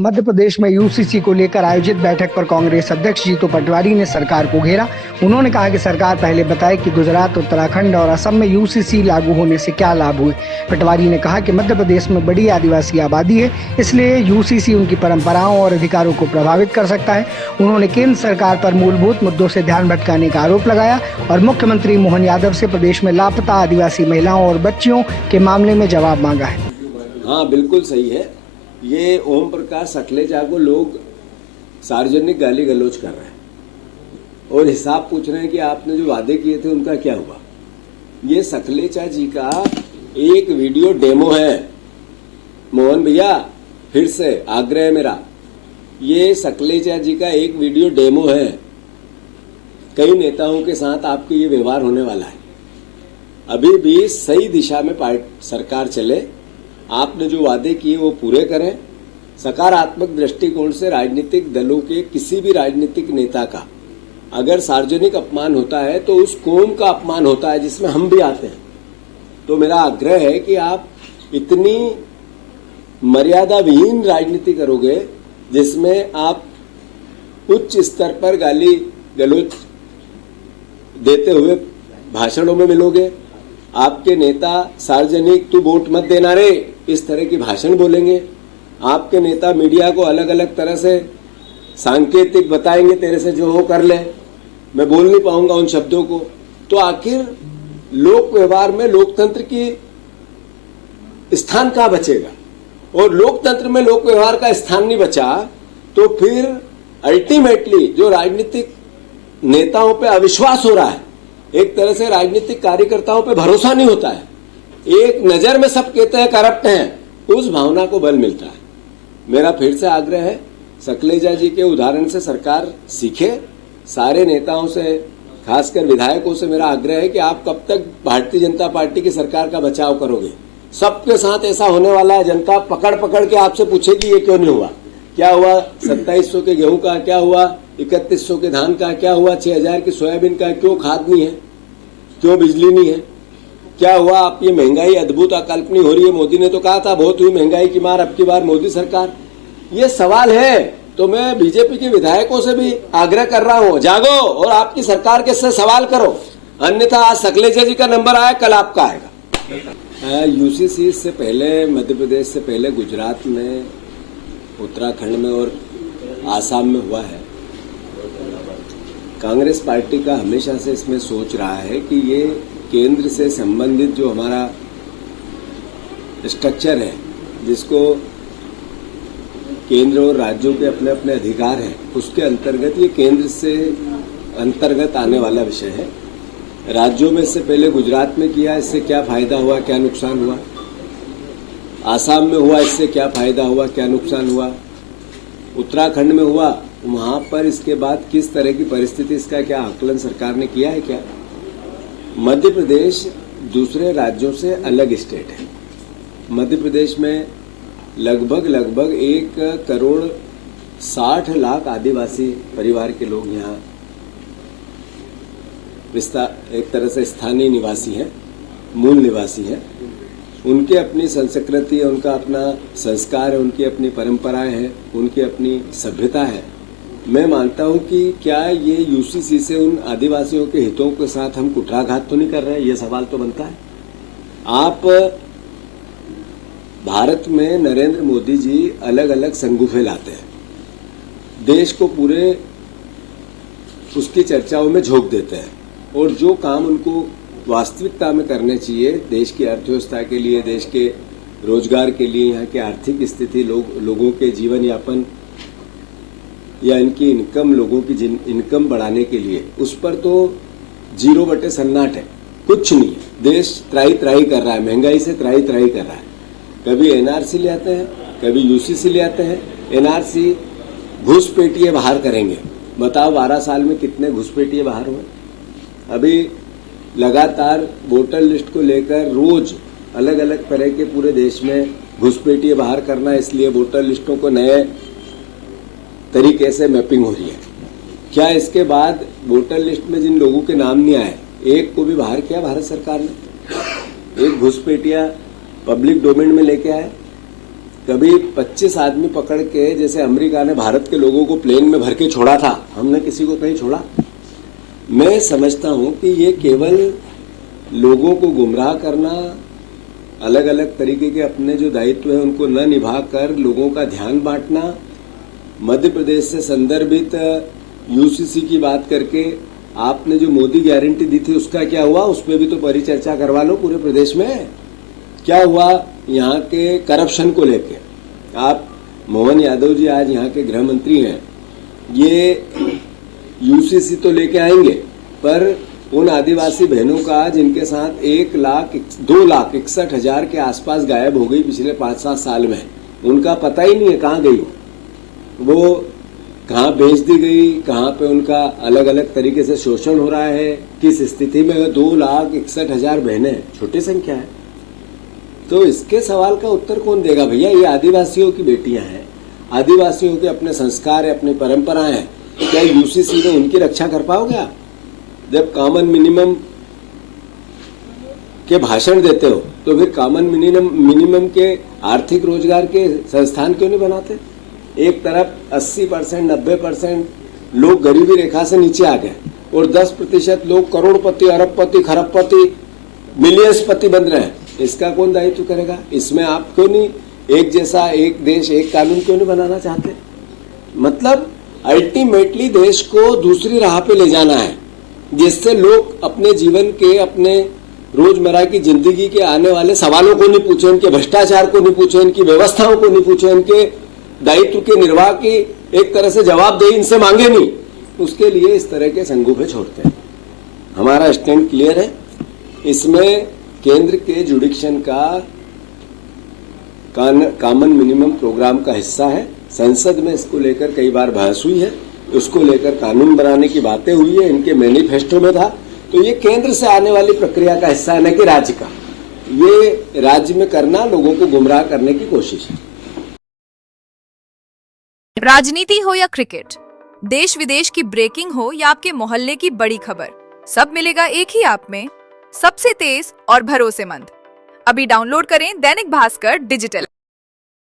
मध्य प्रदेश में यूसीसी को लेकर आयोजित बैठक पर कांग्रेस अध्यक्ष जीतू पटवारी ने सरकार को घेरा। उन्होंने कहा कि सरकार पहले बताए कि गुजरात, उत्तराखंड और असम में यूसीसी लागू होने से क्या लाभ हुए। पटवारी ने कहा कि मध्य प्रदेश में बड़ी आदिवासी आबादी है, इसलिए यूसीसी उनकी परंपराओं और अधिकारों को प्रभावित कर सकता है। उन्होंने केंद्र सरकार पर मूलभूत मुद्दों से ध्यान भटकाने का आरोप लगाया और मुख्यमंत्री मोहन यादव से प्रदेश में लापता आदिवासी महिलाओं और बच्चियों के मामले में जवाब मांगा है। हाँ, बिल्कुल सही है। ये ओम प्रकाश सकलेचा को लोग सार्वजनिक गाली गलौज कर रहे हैं और हिसाब पूछ रहे हैं कि आपने जो वादे किए थे उनका क्या हुआ। ये सकलेचा जी का एक वीडियो डेमो है। मोहन भैया, फिर से आग्रह है मेरा, ये सकलेचा जी का एक वीडियो डेमो है। कई नेताओं के साथ आपके ये व्यवहार होने वाला है। अभी भी सही दिशा में सरकार चले, आपने जो वादे किए वो पूरे करें। सकारात्मक दृष्टिकोण से राजनीतिक दलों के किसी भी राजनीतिक नेता का अगर सार्वजनिक अपमान होता है तो उस कौम का अपमान होता है जिसमें हम भी आते हैं। तो मेरा आग्रह है कि आप इतनी मर्यादा विहीन राजनीति करोगे जिसमें आप उच्च स्तर पर गाली गलौज देते हुए भाषणों में मिलोगे। आपके नेता सार्वजनिक तू वोट मत देना रे, इस तरह की भाषण बोलेंगे। आपके नेता मीडिया को अलग अलग तरह से सांकेतिक बताएंगे, तेरे से जो हो कर ले, मैं बोल नहीं पाऊंगा उन शब्दों को। तो आखिर लोक व्यवहार में लोकतंत्र की स्थान कहां बचेगा? और लोकतंत्र में लोक व्यवहार का स्थान नहीं बचा तो फिर अल्टीमेटली जो राजनीतिक नेताओं पे अविश्वास हो रहा है, एक तरह से राजनीतिक कार्यकर्ताओं पे भरोसा नहीं होता है, एक नजर में सब कहते हैं करप्ट हैं, उस भावना को बल मिलता है। मेरा फिर से आग्रह है, सकलेचा जी के उदाहरण से सरकार सीखे। सारे नेताओं से, खासकर विधायकों से मेरा आग्रह है कि आप कब तक भारतीय जनता पार्टी की सरकार का बचाव करोगे? सबके साथ ऐसा होने वाला है, जनता पकड़ पकड़ के आपसे पूछेगी ये क्यों नहीं हुआ, क्या हुआ 2700 के गेहूं का, क्या हुआ 3100 के धान का, क्या हुआ 6000 की सोयाबीन का, क्यों खाद नहीं है, क्यों बिजली नहीं है, क्या हुआ? आप ये महंगाई अद्भुत अकल्पनीय हो रही है। मोदी ने तो कहा था बहुत हुई महंगाई की मार, अब की बार मोदी सरकार। ये सवाल है। तो मैं बीजेपी के विधायकों से भी आग्रह कर रहा हूं, जागो और आपकी सरकार के से सवाल करो, अन्यथा आज सकलेचा जी का नंबर आया, कल आपका आएगा। यूसीसी से पहले, मध्य प्रदेश से पहले गुजरात में, उत्तराखंड में और आसाम में हुआ है। कांग्रेस पार्टी का हमेशा से इसमें सोच रहा है कि ये केंद्र से संबंधित जो हमारा स्ट्रक्चर है, जिसको केंद्र और राज्यों के अपने अपने अधिकार हैं, उसके अंतर्गत ये केंद्र से अंतर्गत आने वाला विषय है। राज्यों में इससे पहले गुजरात में किया, इससे क्या फायदा हुआ, क्या नुकसान हुआ? आसाम में हुआ, इससे क्या फायदा हुआ, क्या नुकसान हुआ? उत्तराखंड में हुआ, वहां पर इसके बाद किस तरह की परिस्थिति, इसका क्या आकलन सरकार ने किया है क्या? मध्य प्रदेश दूसरे राज्यों से अलग स्टेट है। मध्य प्रदेश में लगभग 1,60,00,000 आदिवासी परिवार के लोग यहाँ एक तरह से स्थानीय निवासी हैं, मूल निवासी हैं। उनके अपनी संस्कृति है, उनका अपना संस्कार है, उनकी अपनी परंपराएं हैं, उनकी अपनी सभ्यता है। मैं मानता हूं कि क्या ये यूसीसी से उन आदिवासियों के हितों के साथ हम कुठाराघात तो नहीं कर रहे हैं? ये सवाल तो बनता है। आप भारत में नरेंद्र मोदी जी अलग अलग संगुफे लाते हैं, देश को पूरे उसकी चर्चाओं में झोंक देते हैं, और जो काम उनको वास्तविकता में करने चाहिए, देश की अर्थव्यवस्था के लिए, देश के रोजगार के लिए, यहाँ की आर्थिक स्थिति, लोगों के जीवन यापन या इनकी इनकम, लोगों की इनकम बढ़ाने के लिए, उस पर तो 0 सन्नाट है, कुछ नहीं है। देश त्राही त्राही कर रहा है, महंगाई से त्राही त्राही कर रहा है। कभी एनआरसी ले आते हैं, कभी यूसीसी ले आते हैं। एनआरसी घुसपैठिए बाहर करेंगे, बताओ 12 साल में कितने घुसपैठिए बाहर हुए? अभी लगातार वोटर लिस्ट को लेकर रोज अलग अलग तरह के पूरे देश में घुसपैठिए बाहर करना, इसलिए वोटर लिस्टों को नए तरीके से मैपिंग हो रही है। क्या इसके बाद वोटर लिस्ट में जिन लोगों के नाम नहीं आए, एक को भी बाहर किया भारत सरकार ने? एक घुसपैठिया पब्लिक डोमेन में लेके आए। कभी 25 आदमी पकड़ के, जैसे अमेरिका ने भारत के लोगों को प्लेन में भर के छोड़ा था, हमने किसी को कहीं छोड़ा? मैं समझता हूं कि ये केवल लोगों को गुमराह करना, अलग अलग तरीके के अपने जो दायित्व है उनको न निभा कर लोगों का ध्यान बांटना, मध्य प्रदेश से संदर्भित यूसीसी की बात करके आपने जो मोदी गारंटी दी थी उसका क्या हुआ, उस पर भी तो परिचर्चा करवा लो पूरे प्रदेश में। क्या हुआ यहाँ के करप्शन को लेके? आप मोहन यादव जी आज यहाँ के गृह मंत्री हैं, ये यूसीसी तो लेके आएंगे, पर उन आदिवासी बहनों का जिनके साथ 2,61,000 के आसपास गायब हो गई पिछले 5-7 साल में, उनका पता ही नहीं है कहाँ गई, वो कहाँ बेच दी गई, कहाँ पे उनका अलग अलग तरीके से शोषण हो रहा है, किस स्थिति में। 2,61,000 बहनें छोटी संख्या है, तो इसके सवाल का उत्तर कौन देगा भैया? ये आदिवासियों की बेटियां हैं, आदिवासियों के अपने संस्कार है, अपनी परंपराएं हैं, क्या यूसीसी में उनकी रक्षा कर पाओगे आप? जब कॉमन मिनिमम के भाषण देते हो तो फिर कॉमन मिनिमम के आर्थिक रोजगार के संस्थान क्यों नहीं बनाते? एक तरफ 80%, 90% लोग गरीबी रेखा से नीचे आ गए और 10% लोग करोड़पति, अरबपति, खरबपति, मिलियंसपति बन रहे हैं। इसका कौन दायित्व करेगा? इसमें आप क्यों नहीं एक जैसा, एक देश एक कानून क्यों नहीं बनाना चाहते? मतलब अल्टीमेटली देश को दूसरी राह पे ले जाना है, जिससे लोग अपने जीवन के, अपने रोजमर्रा की जिंदगी के आने वाले सवालों को नहीं पूछे, इनके भ्रष्टाचार को नहीं पूछे, इनकी व्यवस्थाओं को नहीं पूछे, इनके दायित्व के निर्वाह की एक तरह से जवाबदेही इनसे मांगे नहीं, उसके लिए इस तरह के संगूफे छोड़ते हैं। हमारा स्टैंड क्लियर है, इसमें केंद्र के जुडिक्शन का कॉमन मिनिमम प्रोग्राम का हिस्सा है। संसद में इसको लेकर कई बार बहस हुई है, उसको लेकर कानून बनाने की बातें हुई है, इनके मैनिफेस्टो में था। तो ये केंद्र से आने वाली प्रक्रिया का हिस्सा है, न कि राज्य का। ये राज्य में करना लोगों को गुमराह करने की कोशिश है। राजनीति हो या क्रिकेट, देश विदेश की ब्रेकिंग हो या आपके मोहल्ले की बड़ी खबर, सब मिलेगा एक ही ऐप में, सबसे तेज और भरोसेमंद। अभी डाउनलोड करें दैनिक भास्कर डिजिटल।